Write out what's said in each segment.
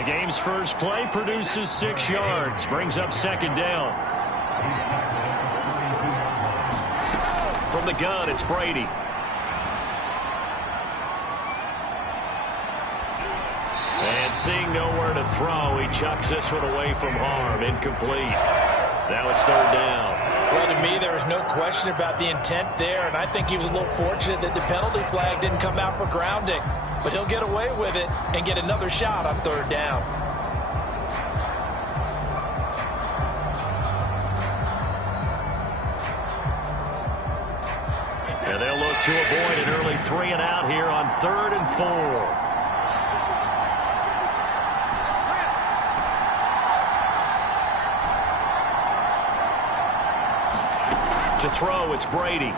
The game's first play produces 6 yards, brings up second down. From the gun, it's Brady. And seeing nowhere to throw, he chucks this one away from harm. Incomplete. Now it's third down. Well, to me, there was no question about the intent there, and I think he was a little fortunate that the penalty flag didn't come out for grounding. But he'll get away with it and get another shot on third down. And they'll look to avoid an early 3 and out here on 3rd and 4. To throw, it's Brady.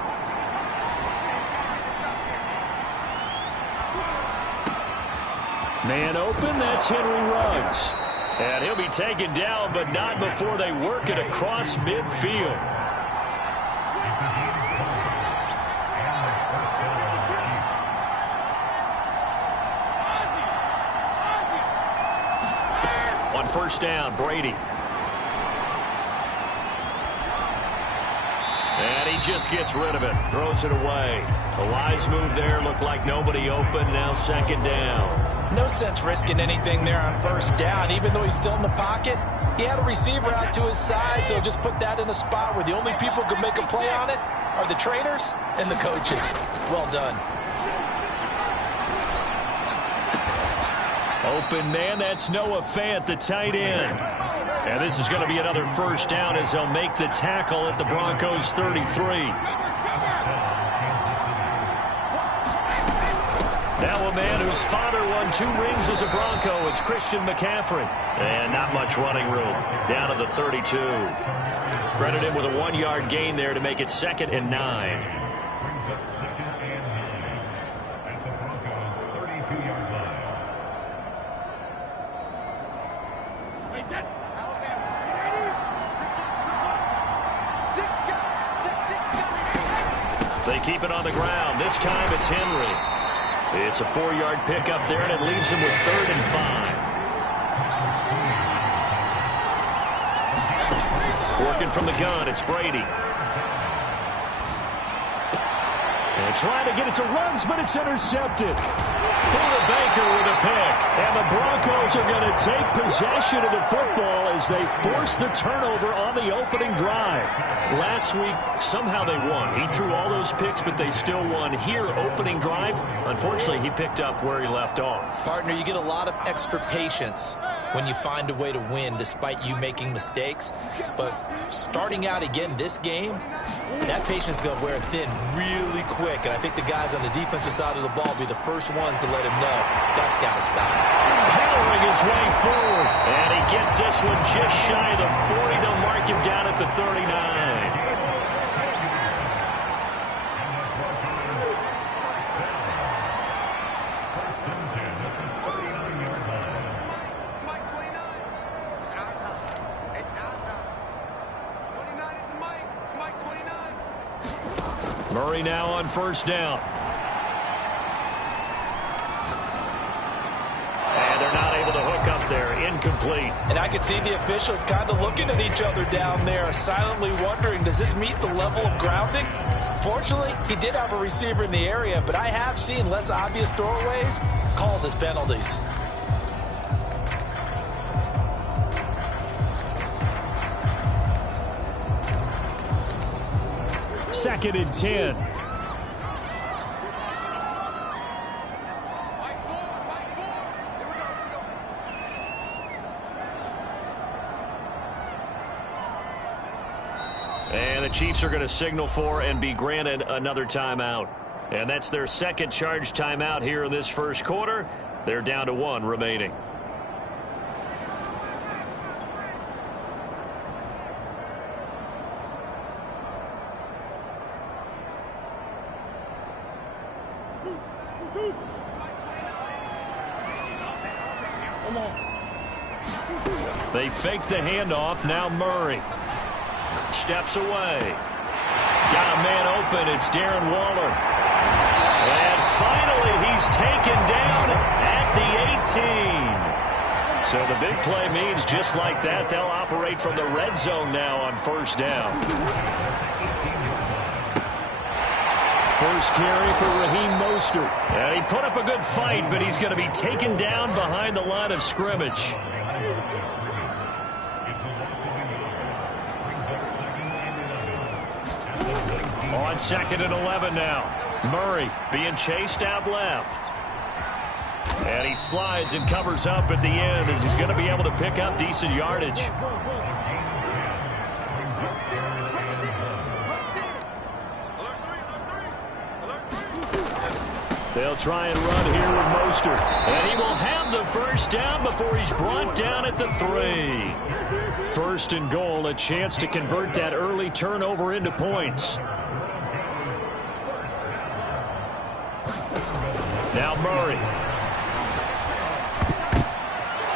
Man open, that's Henry Ruggs. And he'll be taken down, but not before they work it across midfield. On first down, Brady. And he just gets rid of it, throws it away. A wise move there, looked like nobody open, now second down. No sense risking anything there on first down. Even though he's still in the pocket, he had a receiver out to his side, so just put that in a spot where the only people who can make a play on it are the trainers and the coaches. Well done. Open man, that's Noah Fant, the tight end. And this is going to be another first down as they'll make the tackle at the Broncos 33. Now a man whose father won 2 rings as a Bronco, it's Christian McCaffrey. And not much running room, down to the 32. Credit him with a 1-yard gain there to make it 2nd and 9. They keep it on the ground. This time it's Henry. It's a 4-yard pickup there, and it leaves him with 3rd and 5. Working from the gun, it's Brady. And trying to get it to Ruggs, but it's intercepted. Buda Baker with a pick. And the Broncos are going to take possession of the football as they force the turnover on the opening drive. Last week, somehow they won. He threw all those picks, but they still won. Here, opening drive, unfortunately, he picked up where he left off. Partner, you get a lot of extra patience when you find a way to win despite you making mistakes. But starting out again this game, that patience is going to wear thin really quick. And I think the guys on the defensive side of the ball will be the first ones to let him know that's got to stop. Powering his way forward. And he gets this one just shy of the 40. They'll mark him down at the 39. Murray now on first down. And they're not able to hook up there. Incomplete. And I can see the officials kind of looking at each other down there, silently wondering, does this meet the level of grounding? Fortunately, he did have a receiver in the area, but I have seen less obvious throwaways called as penalties. Second and 10. And the Chiefs are going to signal for and be granted another timeout. And that's their second charge timeout here in this first quarter. They're down to 1 remaining. They fake the handoff. Now Murray steps away. Got a man open. It's Darren Waller. And finally, he's taken down at the 18. So the big play means just like that, they'll operate from the red zone now on first down. First carry for Raheem Mostert. And he put up a good fight, but he's going to be taken down behind the line of scrimmage. On 2nd and 11 now. Murray being chased out left. And he slides and covers up at the end as he's going to be able to pick up decent yardage. They'll try and run here with Mostert. And he will have the first down before he's brought down at the 3. First and goal, a chance to convert that early turnover into points. Now Murray.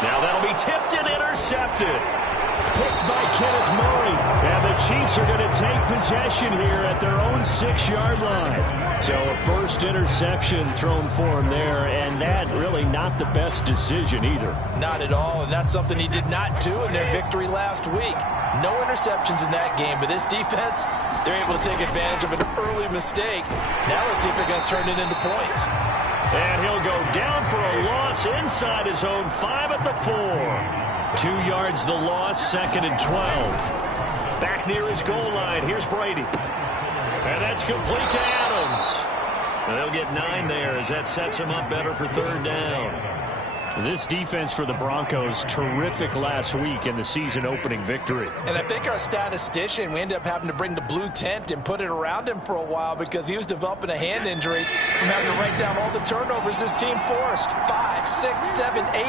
Now that'll be tipped and intercepted. Picked by Kenneth Murray. And the Chiefs are going to take possession here at their own 6-yard line. So a first interception thrown for him there, and that really not the best decision either. Not at all, and that's something he did not do in their victory last week. No interceptions in that game, but this defense, they're able to take advantage of an early mistake. Now let's see if they're going to turn it into points. And he'll go down for a loss inside his own 5 at the 4. 2 yards the loss, 2nd and 12. Back near his goal line, here's Brady. And that's complete to Adams. And they'll get 9 there as that sets him up better for 3rd down. This defense for the Broncos, terrific last week in the season-opening victory. And I think our statistician, we ended up having to bring the blue tent and put it around him for a while because he was developing a hand injury from having to write down all the turnovers this team forced. 5, 6, 7, 8.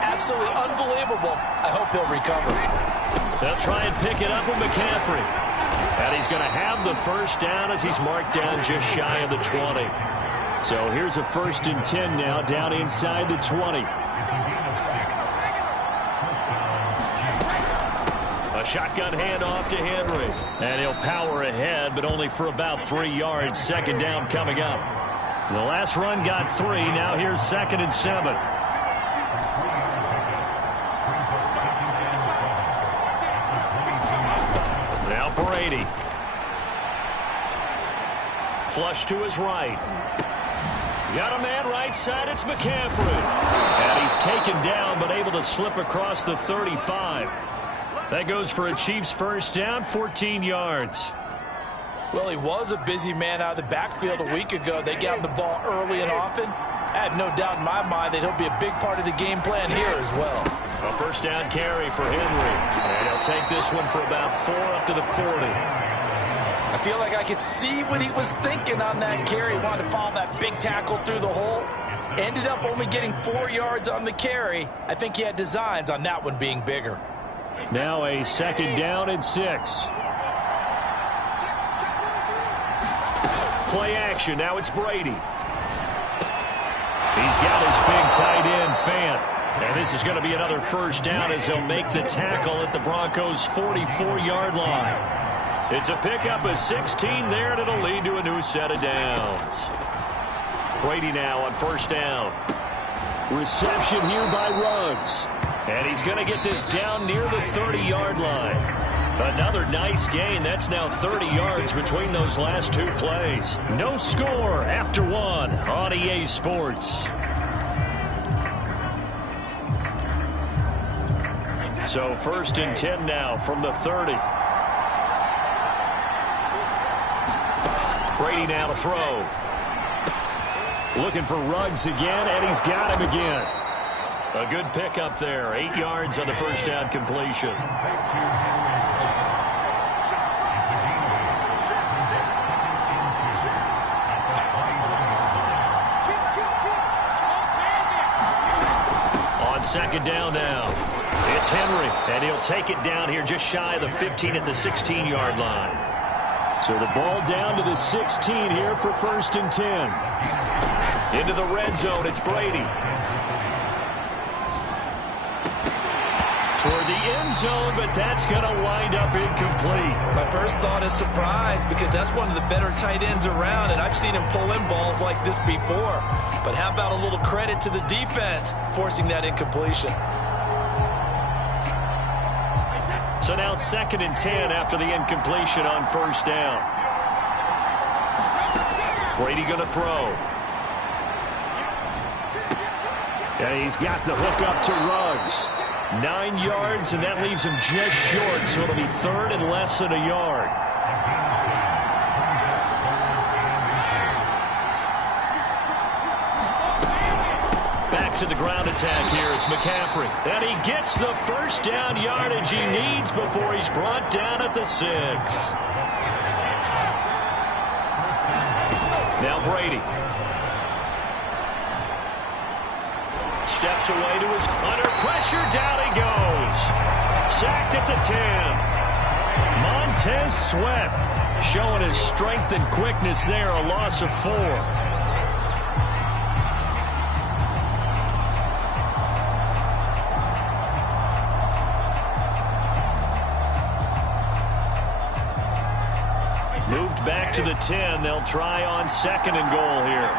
Absolutely unbelievable. I hope he'll recover. They'll try and pick it up with McCaffrey. And he's going to have the first down as he's marked down just shy of the 20. So here's a 1st and 10 now down inside the 20. A shotgun handoff to Henry. And he'll power ahead, but only for about 3 yards. 2nd down coming up. The last run got 3. Now here's 2nd and 7. Now Brady. Flush to his right. Got a man right side, it's McCaffrey. And he's taken down, but able to slip across the 35. That goes for a Chiefs first down, 14 yards. Well, he was a busy man out of the backfield a week ago. They got him the ball early and often. I have no doubt in my mind that he'll be a big part of the game plan here as well. A first down carry for Henry. And he'll take this one for about 4 up to the 40. I feel like I could see what he was thinking on that carry. He wanted to follow that big tackle through the hole. Ended up only getting 4 yards on the carry. I think he had designs on that one being bigger. Now a 2nd down and 6. Play action. Now it's Brady. He's got his big tight end, Fant. And this is going to be another first down as they'll make the tackle at the Broncos' 44-yard line. It's a pickup of 16 there, and it'll lead to a new set of downs. Brady now on first down. Reception here by Ruggs. And he's going to get this down near the 30-yard line. Another nice gain. That's now 30 yards between those last 2 plays. No score after 1 on EA Sports. So 1st and 10 now from the 30. Brady now to throw. Looking for Ruggs again, and he's got him again. A good pickup there. 8 yards on the first down completion. On 2nd down now. It's Henry, and he'll take it down here just shy of the 15 at the 16-yard line. So the ball down to the 16 here for 1st and 10. Into the red zone, it's Brady. Toward the end zone, but that's going to wind up incomplete. My first thought is surprise because that's one of the better tight ends around, and I've seen him pull in balls like this before. But how about a little credit to the defense forcing that incompletion? So now 2nd and 10 after the incompletion on first down. Brady going to throw. And he's got the hook up to Ruggs. 9 yards, and that leaves him just short, so it'll be 3rd and less than a yard. Back to the ground attack here. It's McCaffrey. And he gets the first down yardage he needs before he's brought down at the 6. Now Brady. Steps away to his under pressure. Down he goes. Sacked at the 10. Montez Sweat showing his strength and quickness there. A loss of 4. Moved back to the 10. They'll try on 2nd and goal here.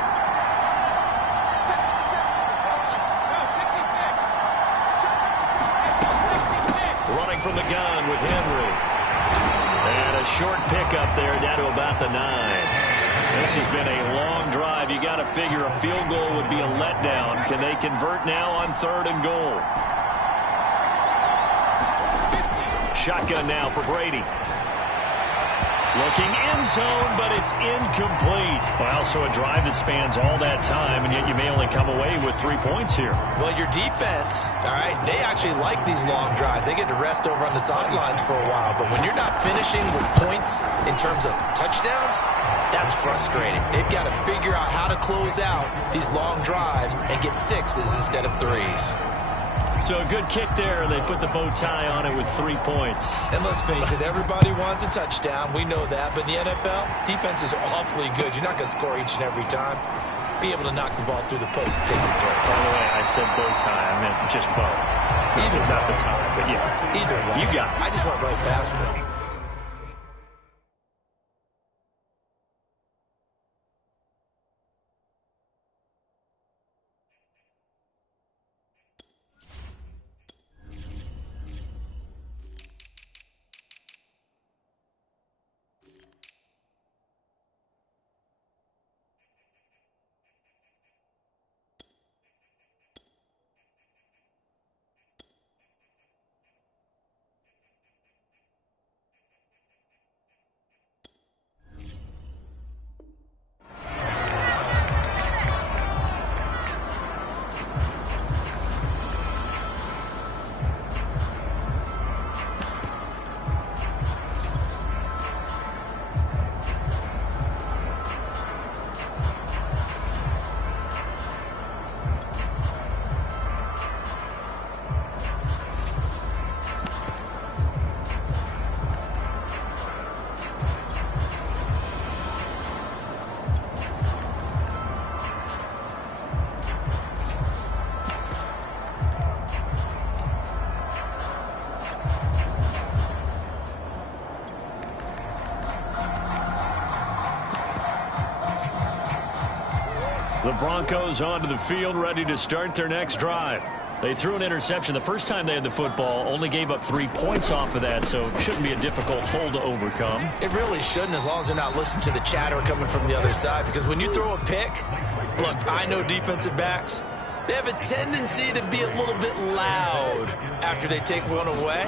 Running from the gun with Henry. And a short pickup there down to about the 9. This has been a long drive. You got to figure a field goal would be a letdown. Can they convert now on 3rd and goal? Shotgun now for Brady. Looking end zone, but it's incomplete. Well, so a drive that spans all that time, and yet you may only come away with 3 points here. Well, your defense, all right, they actually like these long drives. They get to rest over on the sidelines for a while. But when you're not finishing with points in terms of touchdowns, that's frustrating. They've got to figure out how to close out these long drives and get 6s instead of 3s. So a good kick there, and they put the bow tie on it with 3 points. And let's face it, everybody wants a touchdown. We know that. But in the NFL, defenses are awfully good. You're not going to score each and every time. Be able to knock the ball through the post and take the turn. By the way, I said bow tie. I meant just bow. Not the tie, but yeah. Either way. You got it. I just went right past it. The Broncos onto the field, ready to start their next drive. They threw an interception the first time they had the football, only gave up 3 points off of that, so it shouldn't be a difficult hole to overcome. It really shouldn't, as long as they're not listening to the chatter coming from the other side, because when you throw a pick, look, I know defensive backs, they have a tendency to be a little bit loud after they take one away,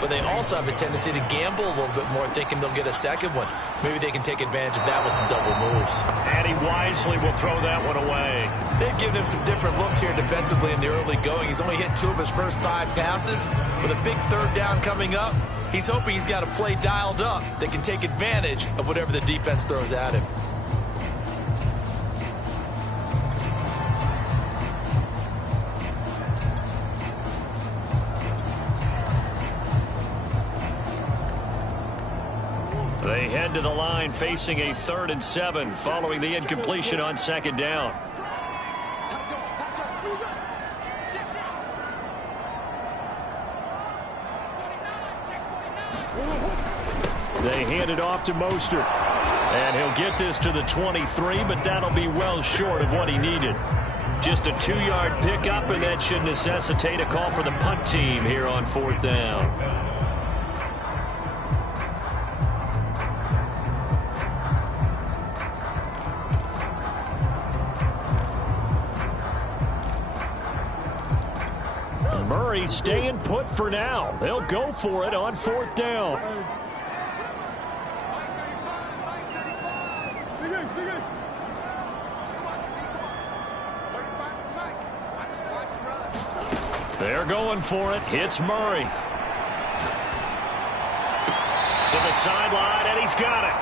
but they also have a tendency to gamble a little bit more, thinking they'll get a second one. Maybe they can take advantage of that with some double moves. And he wisely will throw that one away. They've given him some different looks here defensively in the early going. He's only hit 2 of his first 5 passes. With a big 3rd down coming up, he's hoping he's got a play dialed up that can take advantage of whatever the defense throws at him. They head to the line facing a 3rd and 7 following the incompletion on 2nd down. They hand it off to Mostert. And he'll get this to the 23, but that'll be well short of what he needed. Just a 2-yard pickup, and that should necessitate a call for the punt team here on 4th down. he's staying put for now. They'll go for it on 4th down. They're going for it. Hits Murray. To the sideline, and he's got it.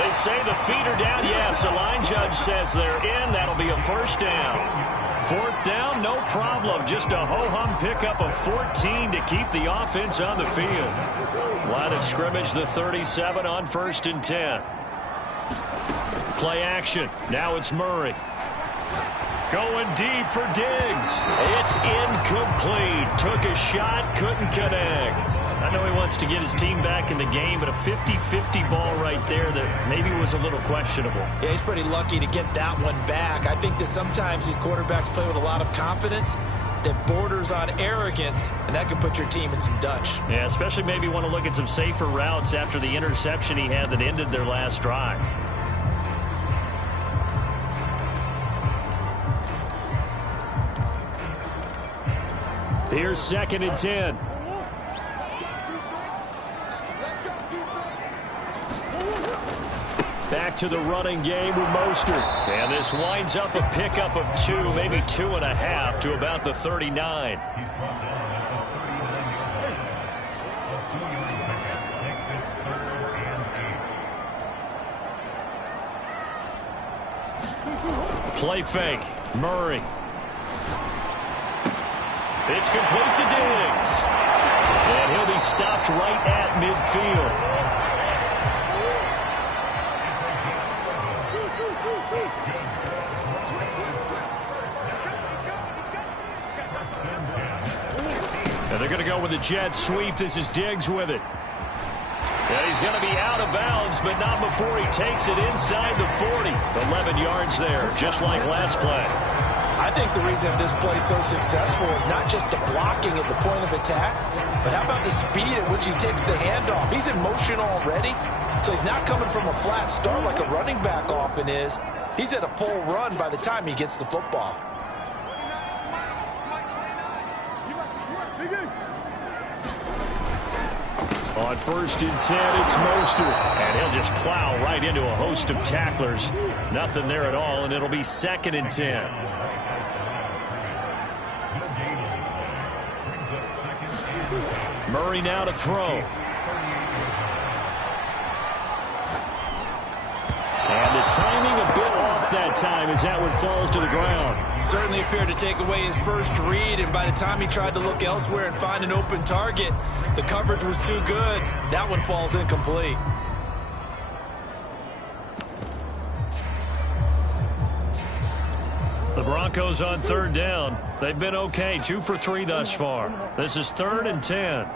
They say the feet are down. Yes, the line judge says they're in. That'll be a 1st down. 4th down, no problem. Just a ho-hum pickup of 14 to keep the offense on the field. Line of scrimmage, the 37 on 1st and 10. Play action. Now it's Murray. Going deep for Diggs. It's incomplete. Took a shot, couldn't connect. I know he wants to get his team back in the game, but a 50-50 ball right there that maybe was a little questionable. Yeah, he's pretty lucky to get that one back. I think that sometimes these quarterbacks play with a lot of confidence that borders on arrogance, and that can put your team in some Dutch. Yeah, especially maybe want to look at some safer routes after the interception he had that ended their last drive. Here's 2nd and 10. Back to the running game with Mostert. And this winds up a pickup of 2, maybe 2.5 to about the 39. Play fake. Murray. It's complete to Diggs. And he'll be stopped right at midfield. And they're going to go with a jet sweep. This is Diggs with it. And he's going to be out of bounds, but not before he takes it inside the 40. 11 yards there, just like last play. I think the reason this play is so successful is not just the blocking at the point of attack, but how about the speed at which he takes the handoff? He's in motion already, so he's not coming from a flat start like a running back often is. He's at a full run by the time he gets the football. On 1st and 10, it's Mostert. And he'll just plow right into a host of tacklers. Nothing there at all, and it'll be 2nd and 10. Murray now to throw. And the timing a bit off that time as that one falls to the ground. Certainly appeared to take away his first read, and by the time he tried to look elsewhere and find an open target, the coverage was too good. That one falls incomplete. The Broncos on 3rd down. They've been okay, 2 for 3 thus far. This is 3rd and 10.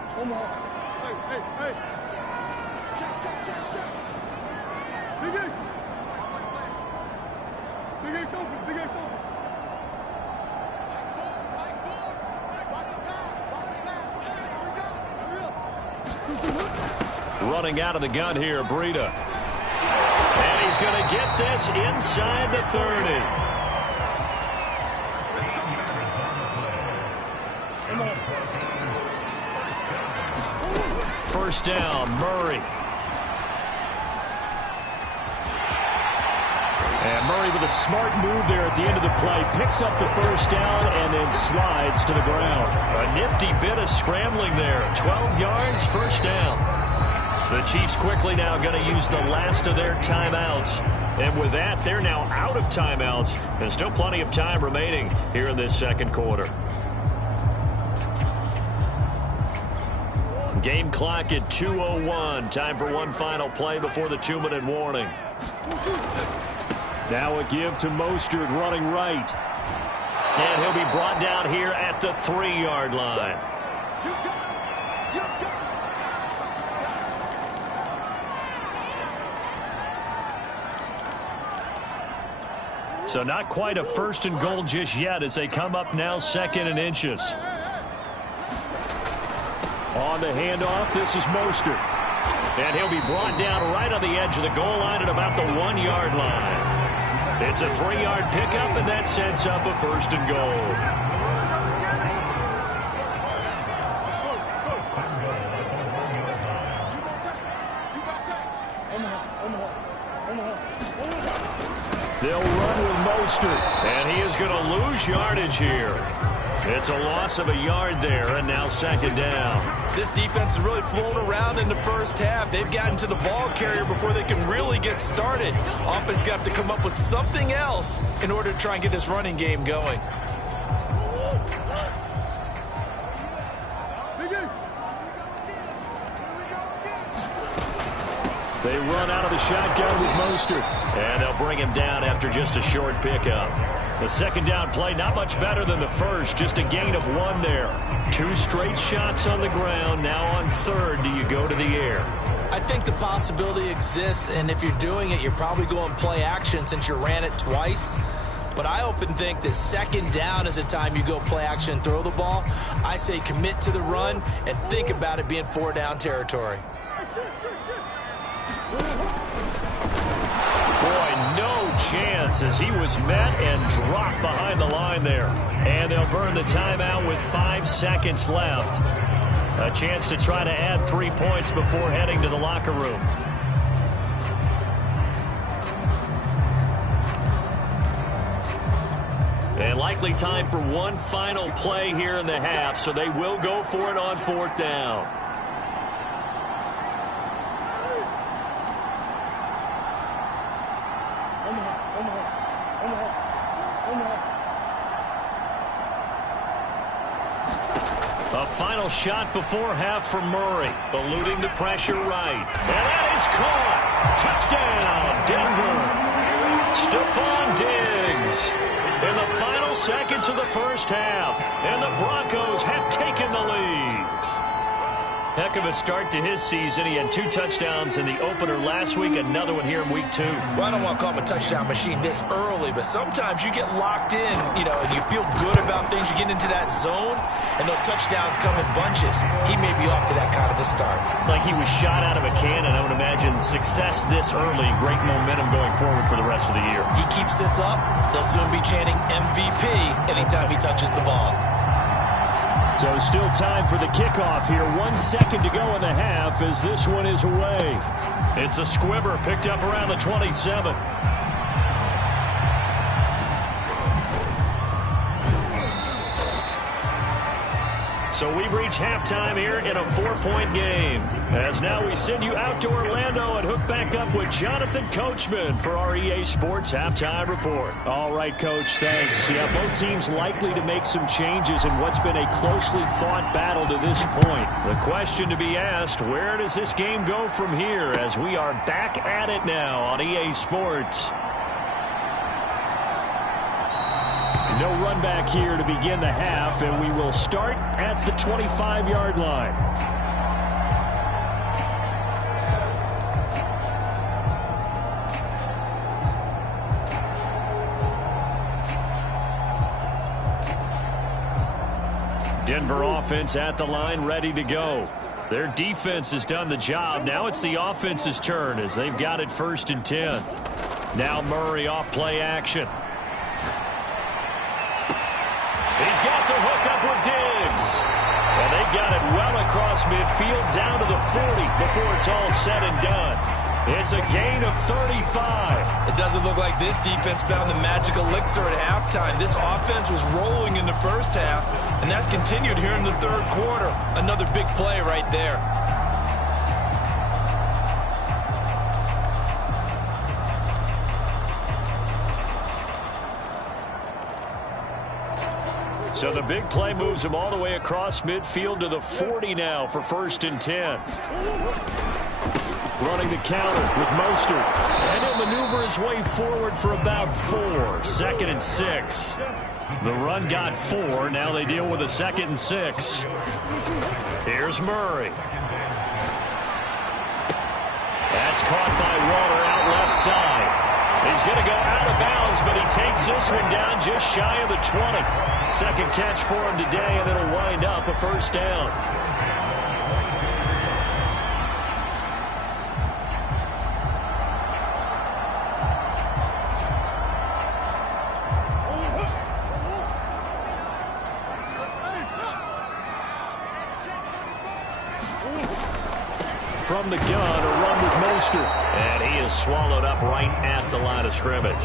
Running out of the gun here, Breida. And he's going to get this inside the 30. First down, Murray. And Murray with a smart move there at the end of the play. Picks up the first down and then slides to the ground. A nifty bit of scrambling there. 12 yards, first down. The Chiefs quickly now going to use the last of their timeouts. And with that, they're now out of timeouts. There's still plenty of time remaining here in this 2nd quarter. Game clock at 2:01. Time for one final play before the 2-minute warning. Now a give to Mostert running right. And he'll be brought down here at the 3-yard line. So not quite a 1st and goal just yet as they come up now 2nd and inches. On the handoff, this is Mostert. And he'll be brought down right on the edge of the goal line at about the 1-yard line. It's a 3-yard pickup, and that sets up a 1st and goal. They'll run with Mostert, and he is going to lose yardage here. It's a loss of a yard there, and now second down. This defense is really flown around in the first half. They've gotten to the ball carrier before they can really get started. Offense got to come up with something else in order to try and get this running game going. They run out of the shotgun with Mostert, and they'll bring him down after just a short pickup. The second down play, not much better than the first, just a gain of 1 there. 2 straight shots on the ground. Now on third, do you go to the air? I think the possibility exists, and if you're doing it, you're probably going play action since you ran it twice. But I often think that second down is the time you go play action and throw the ball. I say commit to the run and think about it being 4-down territory. Boy, no chance as he was met and dropped behind the line there. And they'll burn the timeout with 5 seconds left. A chance to try to add 3 points before heading to the locker room. And likely time for one final play here in the half, so they will go for it on 4th down. A final shot before half for Murray, eluding the pressure right. And that is caught. Touchdown, Denver. Stephon Diggs in the final seconds of the first half. And the Broncos have taken the lead. Heck of a start to his season. He had 2 touchdowns in the opener last week, another one here in week 2. Well, I don't want to call him a touchdown machine this early, but sometimes you get locked in, and you feel good about things. You get into that zone, and those touchdowns come in bunches. He may be off to that kind of a start. It's like he was shot out of a cannon. I would imagine success this early, great momentum going forward for the rest of the year. He keeps this up, they'll soon be chanting MVP anytime he touches the ball. So still time for the kickoff here. 1 second to go in the half as this one is away. It's a squibber picked up around the 27. So we've reached halftime here in a 4-point game. As now we send you out to Orlando and hook back up with Jonathan Coachman for our EA Sports Halftime Report. All right, Coach, thanks. Yeah, both teams likely to make some changes in what's been a closely fought battle to this point. The question to be asked, where does this game go from here as we are back at it now on EA Sports? No run back here to begin the half, and we will start at the 25-yard line. Denver offense at the line, ready to go. Their defense has done the job. Now it's the offense's turn as they've got it 1st and 10. Now Murray off play action. He's got the hook up with Diggs. And they've got it well across midfield down to the 40 before it's all said and done. It's a gain of 35. It doesn't look like this defense found the magic elixir at halftime. This offense was rolling in the first half, and that's continued here in the 3rd quarter. Another big play right there. So the big play moves him all the way across midfield to the 40 now for 1st and 10. Running the counter with Mostert. And he'll maneuver his way forward for about 4. 2nd and 6. The run got 4. Now they deal with a 2nd and 6. Here's Murray. That's caught by Waller out left side. He's going to go out of bounds, but he takes this one down just shy of the 20. 2nd catch for him today, and it'll wind up a 1st down. From the gun, a run with Mostert. And he is swallowed up right at the line of scrimmage.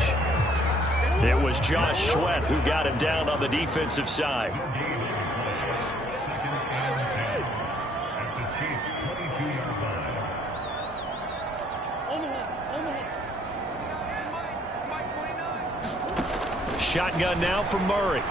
It was Josh Sweat who got him down on the defensive side. Shotgun now for Murray.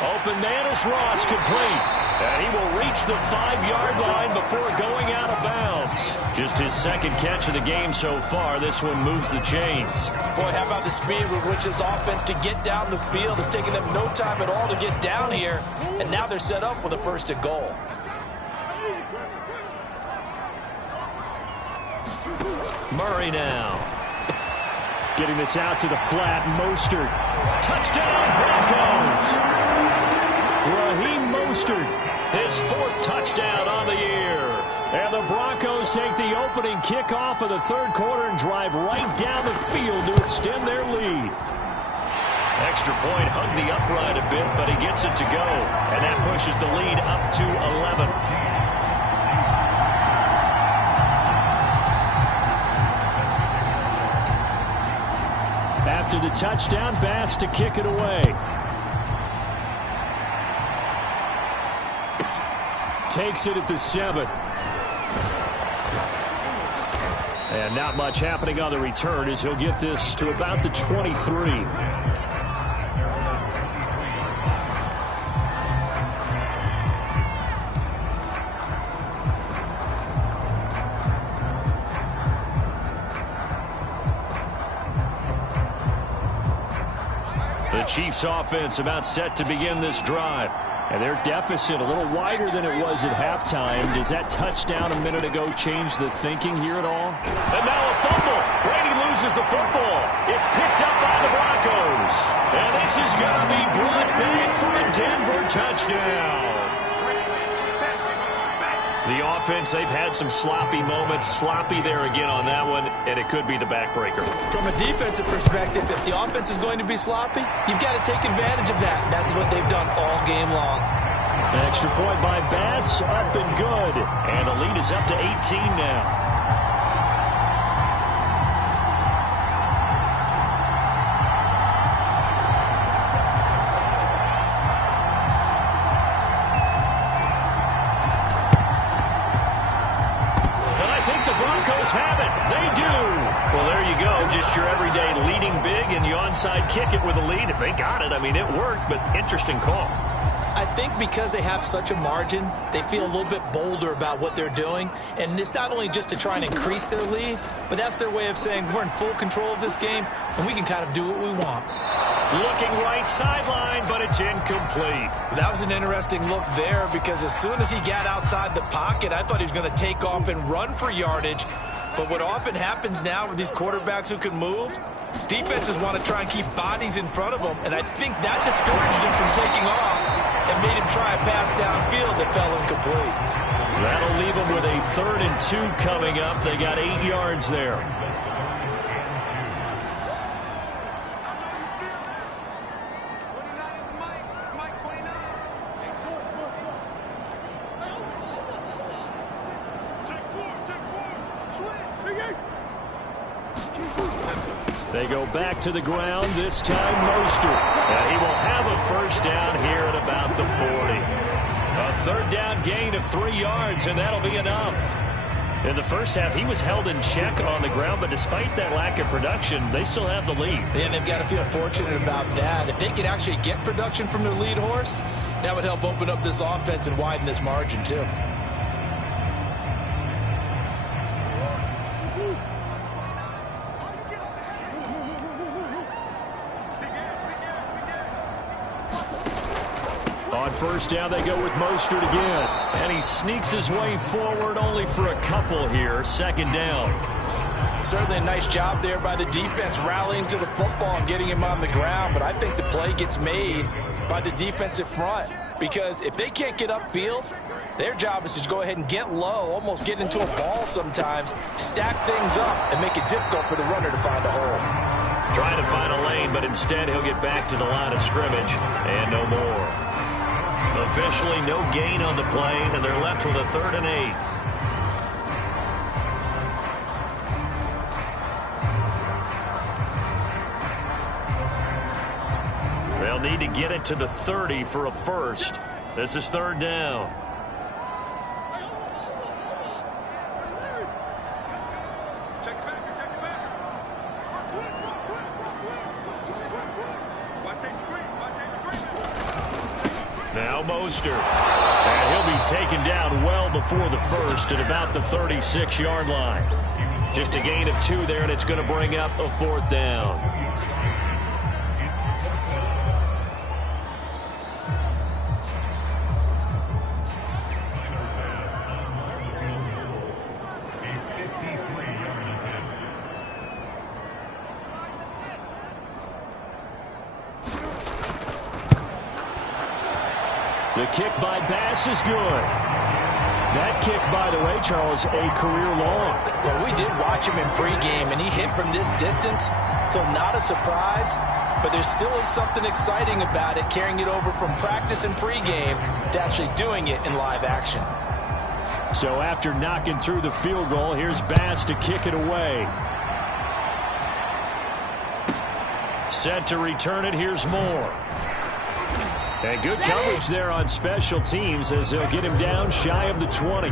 Open man is Ross, complete. And he will reach the 5-yard line before going out of bounds. Just his second catch of the game so far. This one moves the chains. Boy, how about the speed with which this offense can get down the field? It's taken them no time at all to get down here. And now they're set up with a 1st and goal. Murray now. Getting this out to the flat. Mostert. Touchdown, Broncos! Raheem Mostert, his 4th touchdown on the year. And the Broncos take the opening kickoff of the 3rd quarter and drive right down the field to extend their lead. Extra point hung the upright a bit, but he gets it to go. And that pushes the lead up to 11. After the touchdown, Bass to kick it away. Takes it at the 7. And not much happening on the return as he'll get this to about the 23. The Chiefs offense about set to begin this drive. And their deficit a little wider than it was at halftime. Does that touchdown a minute ago change the thinking here at all? And now a fumble. Brady loses the football. It's picked up by the Broncos. And this is going to be brought back for a Denver touchdown. The offense, they've had some sloppy moments. Sloppy there again on that one, and it could be the backbreaker. From a defensive perspective, if the offense is going to be sloppy, you've got to take advantage of that. That's what they've done all game long. An extra point by Bass, up and good. And the lead is up to 18 now. Have it. They do. Well, there you go. Just your everyday leading big, and you onside kick it with a lead. If they got it, I mean, it worked, but interesting call. I think because they have such a margin, they feel a little bit bolder about what they're doing. And it's not only just to try and increase their lead, but that's their way of saying we're in full control of this game, and we can kind of do what we want. Looking right sideline, but it's incomplete. That was an interesting look there because as soon as he got outside the pocket, I thought he was going to take off and run for yardage. But what often happens now with these quarterbacks who can move, defenses want to try and keep bodies in front of them, and I think that discouraged him from taking off and made him try a pass downfield that fell incomplete. That'll leave him with a 3rd and 2 coming up. They got 8 yards there. They go back to the ground, this time Mostert. And he will have a 1st down here at about the 40. A 3rd down gain of 3 yards, and that'll be enough. In the first half, he was held in check on the ground, but despite that lack of production, they still have the lead. And they've got to feel fortunate about that. If they could actually get production from their lead horse, that would help open up this offense and widen this margin, too. On 1st down, they go with Mostert again. And he sneaks his way forward only for a couple here. 2nd down. Certainly a nice job there by the defense rallying to the football and getting him on the ground. But I think the play gets made by the defensive front. Because if they can't get upfield, their job is to go ahead and get low, almost get into a ball sometimes, stack things up, and make it difficult for the runner to find a hole. Trying to find a lane, but instead he'll get back to the line of scrimmage and no more. Officially no gain on the play, and they're left with a 3rd and 8. They'll need to get it to the 30 for a first. This is third down. Now Mostert. And he'll be taken down well before the first at about the 36-yard line. Just a gain of 2 there, and it's going to bring up a fourth down. The kick by Bass is good. That kick, by the way, Charles, a career long. Well, we did watch him in pregame, and he hit from this distance, so not a surprise. But there still is something exciting about it, carrying it over from practice and pregame to actually doing it in live action. So after knocking through the field goal, here's Bass to kick it away. Set to return it, here's Moore. And good coverage there on special teams as they'll get him down shy of the 20.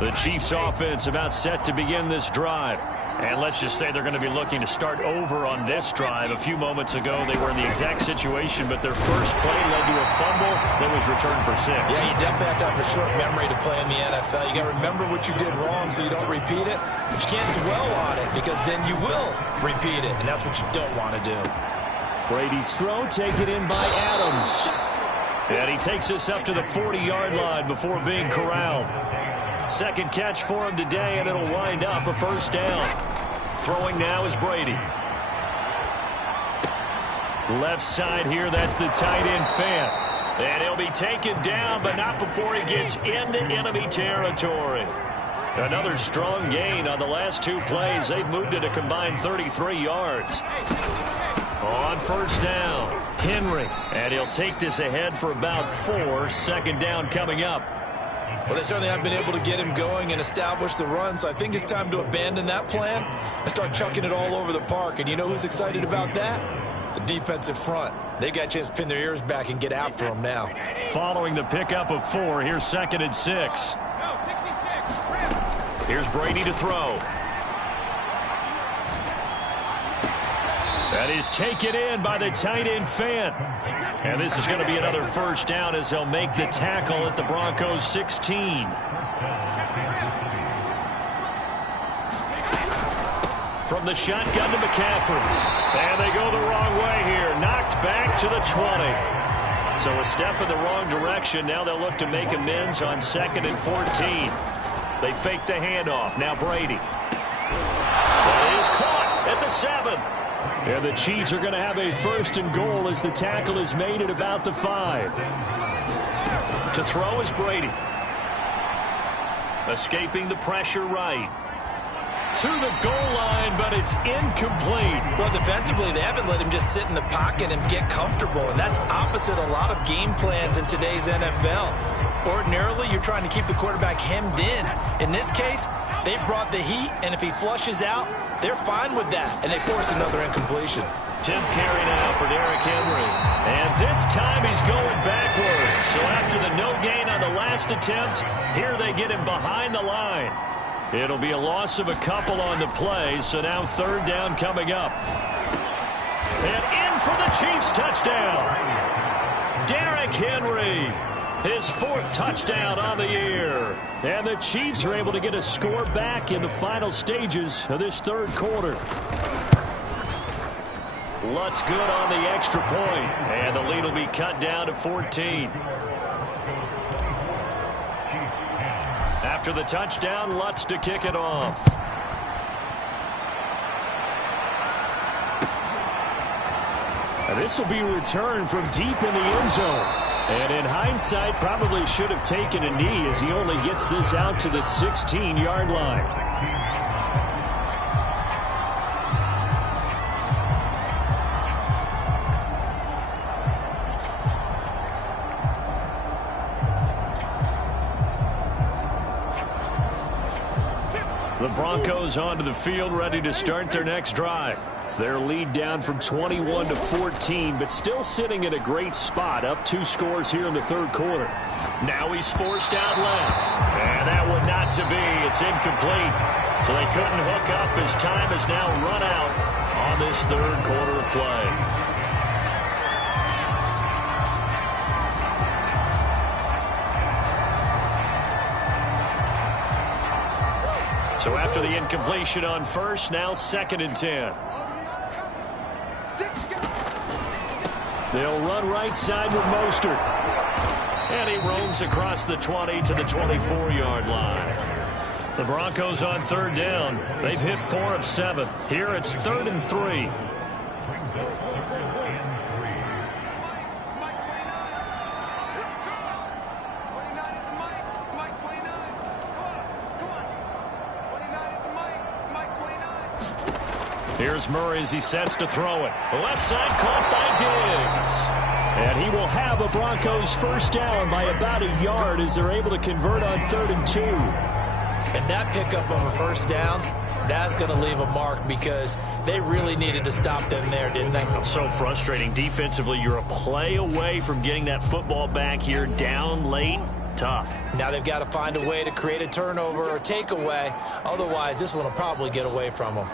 The Chiefs offense about set to begin this drive. And let's just say they're going to be looking to start over on this drive. A few moments ago, they were in the exact situation, but their first play led to a fumble that was returned for 6. Yeah, you definitely have to have a short memory to play in the NFL. You got to remember what you did wrong so you don't repeat it. But you can't dwell on it because then you will repeat it, and that's what you don't want to do. Brady's throw taken in by Adams. And he takes us up to the 40-yard line before being corralled. Second catch for him today, and it'll wind up a first down. Throwing now is Brady. Left side here, that's the tight end Fant. And he'll be taken down, but not before he gets into enemy territory. Another strong gain on the last 2 plays. They've moved it a combined 33 yards. On first down, Henry. And he'll take this ahead for about 4. Second down coming up. Well, they certainly have been able to get him going and establish the run, so I think it's time to abandon that plan and start chucking it all over the park. And you know who's excited about that? The defensive front. They got a chance to pin their ears back and get after him now. Following the pickup of 4, here's 2nd and 6. Here's Brady to throw. That is taken in by the tight end Fant. And this is going to be another first down as they'll make the tackle at the Broncos 16. From the shotgun to McCaffrey. And they go the wrong way here. Knocked back to the 20. So a step in the wrong direction. Now they'll look to make amends on 2nd and 14. They fake the handoff. Now Brady. That is caught at the 7. And the Chiefs are going to have a 1st and goal as the tackle is made at about the 5. To throw is Brady. Escaping the pressure right. To the goal line, but it's incomplete. Well, defensively, they haven't let him just sit in the pocket and get comfortable, and that's opposite a lot of game plans in today's NFL. Ordinarily, you're trying to keep the quarterback hemmed in. In this case, they brought the heat, and if he flushes out, they're fine with that, and they force another incompletion. 10th carry now for Derrick Henry. And this time he's going backwards. So after the no gain on the last attempt, here they get him behind the line. It'll be a loss of a couple on the play, so now 3rd down coming up. And in for the Chiefs touchdown. Derrick Henry. His 4th touchdown on the year. And the Chiefs are able to get a score back in the final stages of this 3rd quarter. Lutz good on the extra point. And the lead will be cut down to 14. After the touchdown, Lutz to kick it off. And this will be returned from deep in the end zone. And in hindsight, probably should have taken a knee as he only gets this out to the 16-yard line. The Broncos onto the field, ready to start their next drive. Their lead down from 21 to 14, but still sitting in a great spot, up 2 scores here in the third quarter. Now he's forced out left, and that one not to be. It's incomplete, so they couldn't hook up as time has now run out on this third quarter of play. So after the incompletion on first, now 2nd and 10. They'll run right side with Mostert. And he roams across the 20 to the 24-yard line. The Broncos on 3rd down. They've hit 4 of 7. Here it's 3rd and 3. Here's Murray as he sets to throw it. The left side caught by Diggs. And he will have a Broncos first down by about a yard as they're able to convert on 3rd and 2. And that pickup of a first down, that's going to leave a mark because they really needed to stop them there, didn't they? So frustrating. Defensively, you're a play away from getting that football back here down late. Tough. Now they've got to find a way to create a turnover or takeaway. Otherwise, this one will probably get away from them.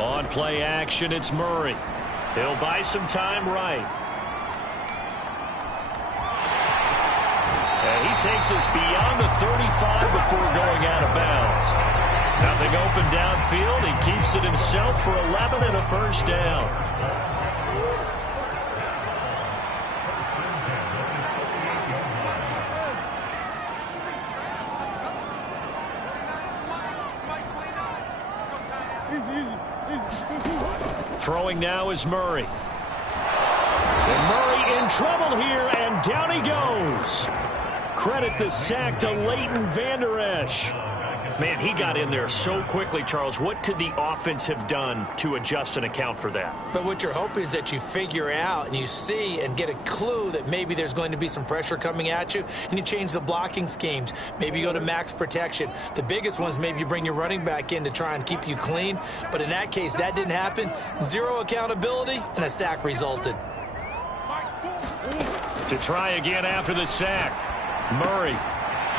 On play action, it's Murray. He'll buy some time right. And he takes us beyond the 35 before going out of bounds. Nothing open downfield. He keeps it himself for 11 and a first down. Throwing now is Murray. And Murray in trouble here, and down he goes. Credit the sack to Leighton Vander Esch. Man, he got in there so quickly, Charles. What could the offense have done to adjust and account for that? But what you're hoping is that you figure out and you see and get a clue that maybe there's going to be some pressure coming at you, and you change the blocking schemes. Maybe you go to max protection. The biggest one is maybe you bring your running back in to try and keep you clean. But in that case, that didn't happen. 0 accountability, and a sack resulted. To try again after the sack. Murray.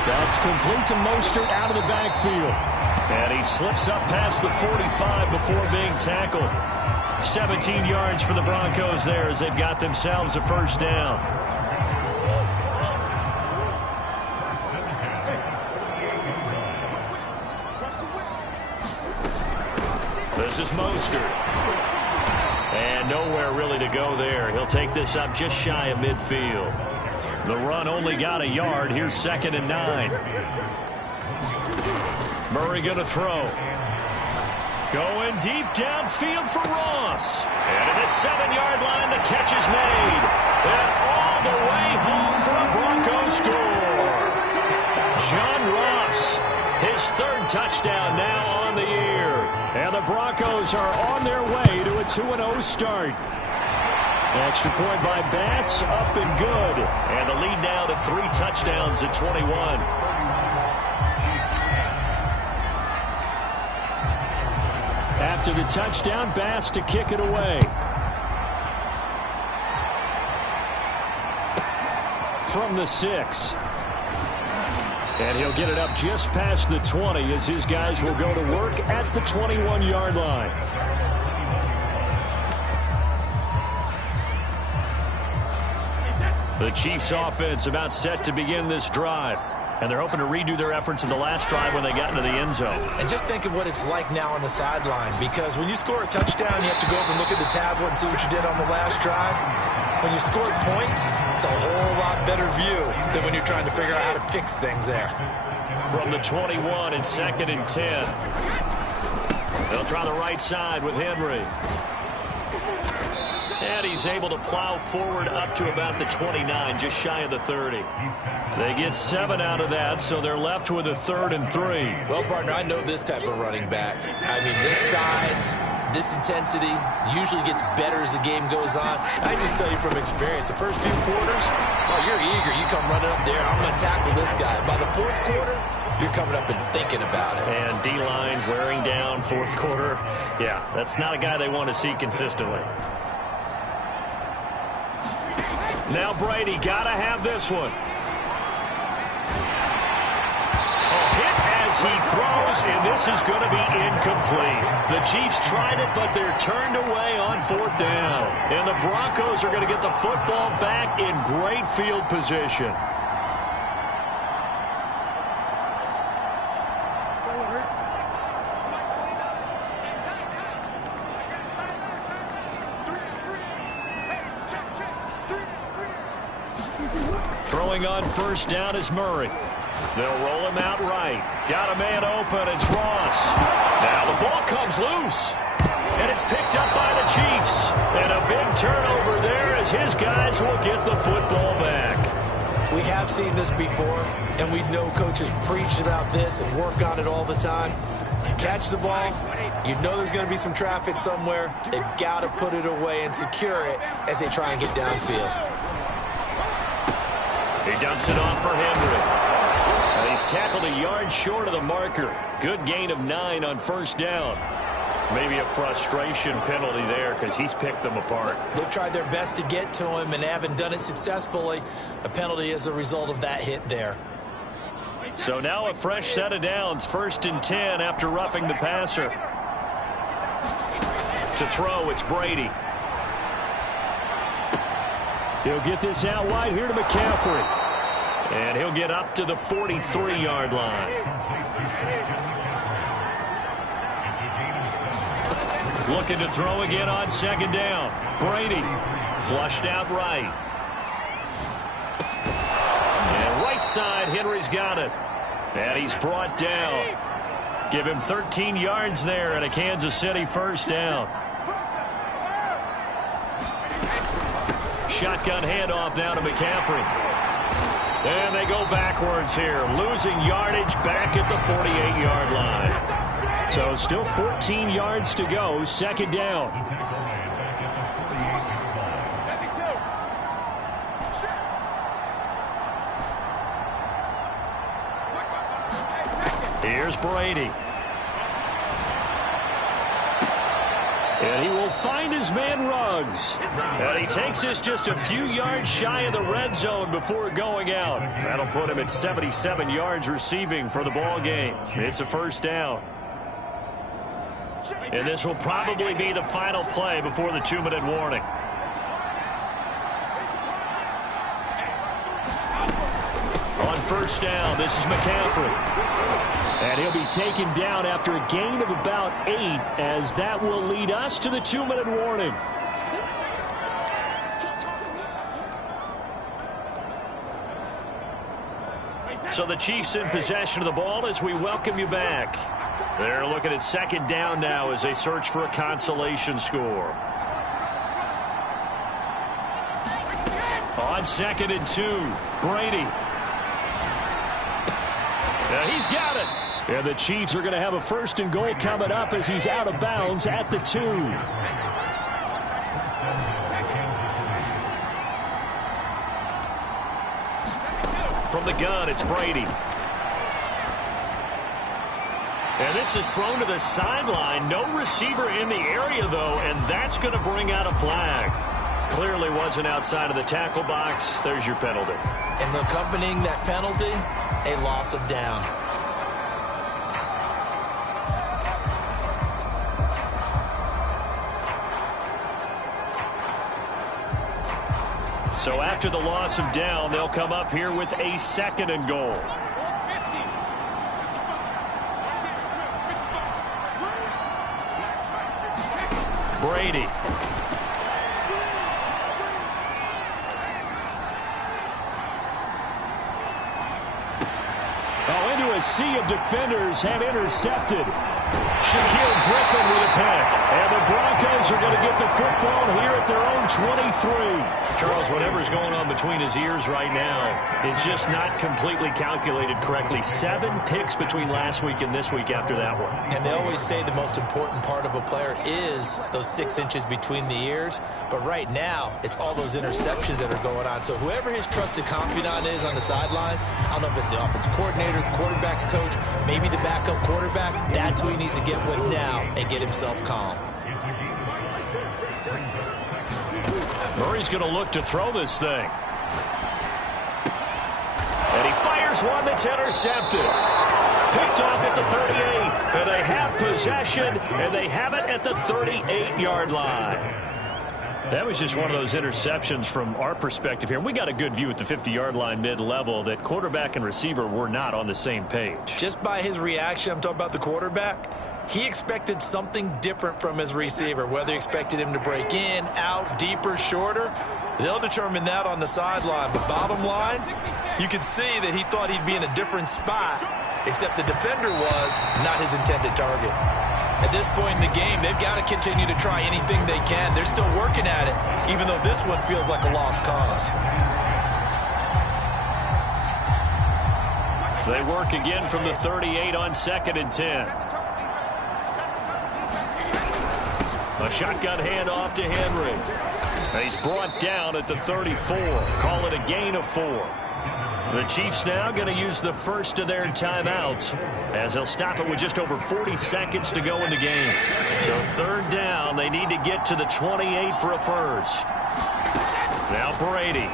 That's complete to Mostert out of the backfield. And he slips up past the 45 before being tackled. 17 yards for the Broncos there as they've got themselves a first down. This is Mostert. And nowhere really to go there. He'll take this up just shy of midfield. The run only got a yard. Here's 2nd and 9. Murray going to throw. Going deep downfield for Ross. And at the 7-yard line, the catch is made. And all the way home for a Broncos score. John Ross, his 3rd touchdown now on the year. And the Broncos are on their way to a 2-0 start. Extra point by Bass, up and good. And the lead now to 3 touchdowns at 21. After the touchdown, Bass to kick it away. From the 6. And he'll get it up just past the 20 as his guys will go to work at the 21-yard line. The Chiefs offense about set to begin this drive. And they're hoping to redo their efforts in the last drive when they got into the end zone. And just think of what it's like now on the sideline, because when you score a touchdown, you have to go over and look at the tablet and see what you did on the last drive. When you scored points, it's a whole lot better view than when you're trying to figure out how to fix things there. From the 21 and 2nd and 10. They'll try the right side with Henry. And he's able to plow forward up to about the 29, just shy of the 30. They get 7 out of that, so they're left with a 3rd and 3. Well, partner, I know this type of running back. I mean, this size, this intensity usually gets better as the game goes on. I just tell you from experience, the first few quarters, oh, you're eager. You come running up there, I'm going to tackle this guy. By the 4th quarter, you're coming up and thinking about it. And D-line wearing down 4th quarter. Yeah, that's not a guy they want to see consistently. Now Brady, got to have this one. Hit as he throws, and this is going to be incomplete. The Chiefs tried it, but they're turned away on 4th down. And the Broncos are going to get the football back in great field position. Throwing on 1st down is Murray. They'll roll him out right. Got a man open. It's Ross. Now the ball comes loose. And it's picked up by the Chiefs. And a big turnover there as his guys will get the football back. We have seen this before, and we know coaches preach about this and work on it all the time. Catch the ball. You know there's going to be some traffic somewhere. They've got to put it away and secure it as they try and get downfield. He dumps it off for Henry. And he's tackled a yard short of the marker. Good gain of 9 on 1st down. Maybe a frustration penalty there because he's picked them apart. They've tried their best to get to him and haven't done it successfully. A penalty as a result of that hit there. So now a fresh set of downs. 1st and 10 after roughing the passer. To throw, it's Brady. He'll get this out wide here to McCaffrey. And he'll get up to the 43-yard line. Looking to throw again on 2nd down. Brady flushed out right. And right side, Henry's got it. And he's brought down. Give him 13 yards there and a Kansas City 1st down. Shotgun handoff now to McCaffrey. And they go backwards here, losing yardage back at the 48-yard line. So still 14 yards to go, 2nd down. Here's Brady. And he will find his man Ruggs. And he takes this just a few yards shy of the red zone before going out. That'll put him at 77 yards receiving for the ball game. It's a 1st down. And this will probably be the final play before the 2-minute warning. On 1st down, this is McCaffrey. And he'll be taken down after a gain of about 8, as that will lead us to the 2-minute warning. So the Chiefs in possession of the ball as we welcome you back. They're looking at 2nd down now as they search for a consolation score. On 2nd and 2, Brady. And he's got it. And the Chiefs are going to have a 1st and goal coming up as he's out of bounds at the 2. From the gun, it's Brady. And this is thrown to the sideline. No receiver in the area, though, and that's going to bring out a flag. Clearly wasn't outside of the tackle box. There's your penalty. And accompanying that penalty, a loss of down. So after the loss of down, they'll come up here with a 2nd and goal. Brady. Oh, into a sea of defenders, have intercepted. Shaquille Griffin with a pick. And the Broncos Broncos are going to get the football here at their own 23. Charles, whatever's going on between his ears right now, it's just not completely calculated correctly. 7 picks between last week and this week after that one. And they always say the most important part of a player is those 6 inches between the ears. But right now, it's all those interceptions that are going on. So whoever his trusted confidant is on the sidelines, I don't know if it's the offensive coordinator, the quarterback's coach, maybe the backup quarterback, that's who he needs to get with now and get himself calm. Murray's going to look to throw this thing. And he fires one that's intercepted. Picked off at the 38. And they have possession, and they have it at the 38-yard line. That was just one of those interceptions from our perspective here. We got a good view at the 50-yard line mid-level that quarterback and receiver were not on the same page. Just by his reaction, I'm talking about the quarterback, he expected something different from his receiver. Whether he expected him to break in, out, deeper, shorter, they'll determine that on the sideline. But bottom line, you could see that he thought he'd be in a different spot, except the defender was not his intended target. At this point in the game, they've got to continue to try anything they can. They're still working at it, even though this one feels like a lost cause. They work again from the 38 on 2nd and 10. A shotgun handoff to Henry. He's brought down at the 34. Call it a gain of 4. The Chiefs now going to use the first of their timeouts as they'll stop it with just over 40 seconds to go in the game. So 3rd down, they need to get to the 28 for a first. Now Brady.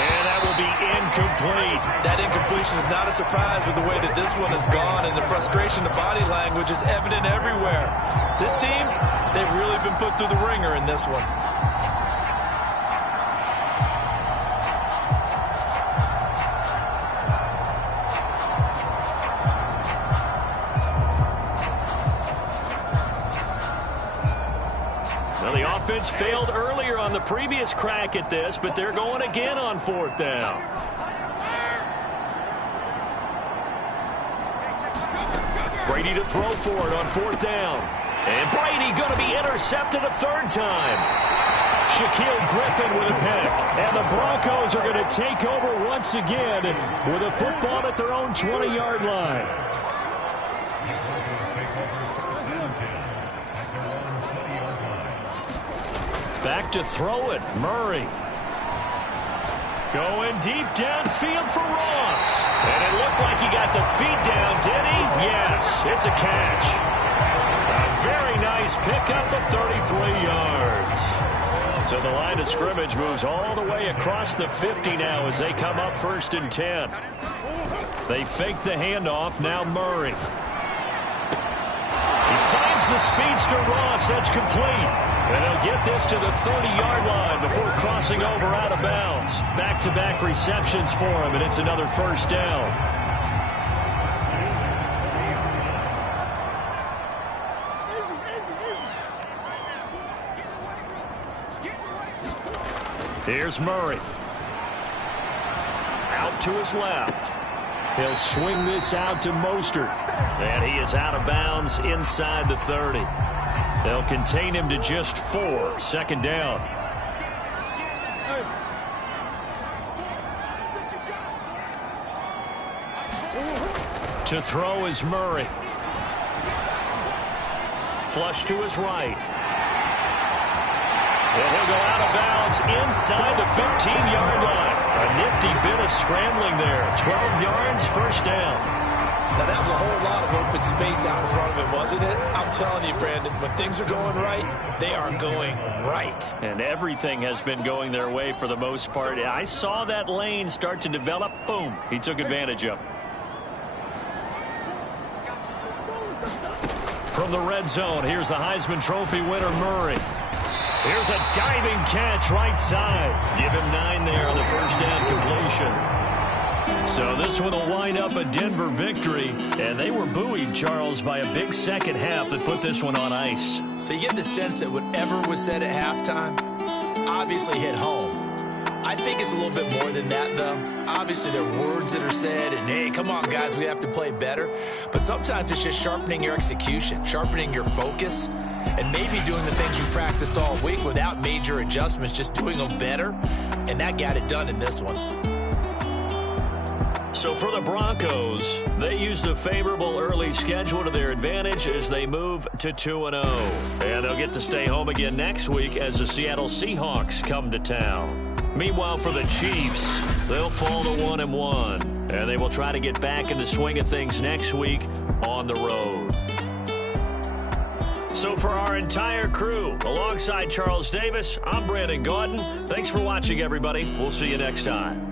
And that will be incomplete. That incompletion is not a surprise with the way that this one has gone, and the frustration, the body language is evident everywhere. This team, they've really been put through the ringer in this one. Offense failed earlier on the previous crack at this, but they're going again on 4th down. Brady to throw for it on 4th down. And Brady going to be intercepted a 3rd time. Shaquille Griffin with a pick. And the Broncos are going to take over once again with a football at their own 20-yard line. Back to throw it, Murray. Going deep downfield for Ross. And it looked like he got the feet down, did he? Yes, it's a catch. A very nice pickup of 33 yards. So the line of scrimmage moves all the way across the 50 now as they come up 1st and 10. They fake the handoff, now Murray. He finds the speedster Ross, that's complete. And they'll get this to the 30-yard line before crossing over out of bounds. Back-to-back receptions for him, and it's another 1st down. Here's Murray. Out to his left. He'll swing this out to Mostert. And he is out of bounds inside the 30. They'll contain him to just 4. 2nd down. To throw is Murray. Flush to his right. And he'll go out of bounds inside the 15-yard line. A nifty bit of scrambling there. 12 yards, 1st down. Now, that was a whole lot of open space out in front of it, wasn't it? I'm telling you, Brandon, when things are going right, they are going right. And everything has been going their way for the most part. I saw that lane start to develop. Boom. He took advantage of it. From the red zone, here's the Heisman Trophy winner, Murray. Here's a diving catch right side. Give him 9 there on the 1st down completion. So this one will wind up a Denver victory, and they were buoyed, Charles, by a big second half that put this one on ice. So you get the sense that whatever was said at halftime obviously hit home. I think it's a little bit more than that, though. Obviously, there are words that are said, and, hey, come on, guys, we have to play better. But sometimes it's just sharpening your execution, sharpening your focus, and maybe doing the things you practiced all week without major adjustments, just doing them better. And that got it done in this one. So for the Broncos, they use the favorable early schedule to their advantage as they move to 2-0. And they'll get to stay home again next week as the Seattle Seahawks come to town. Meanwhile, for the Chiefs, they'll fall to 1-1. And they will try to get back in the swing of things next week on the road. So for our entire crew, alongside Charles Davis, I'm Brandon Gaudin. Thanks for watching, everybody. We'll see you next time.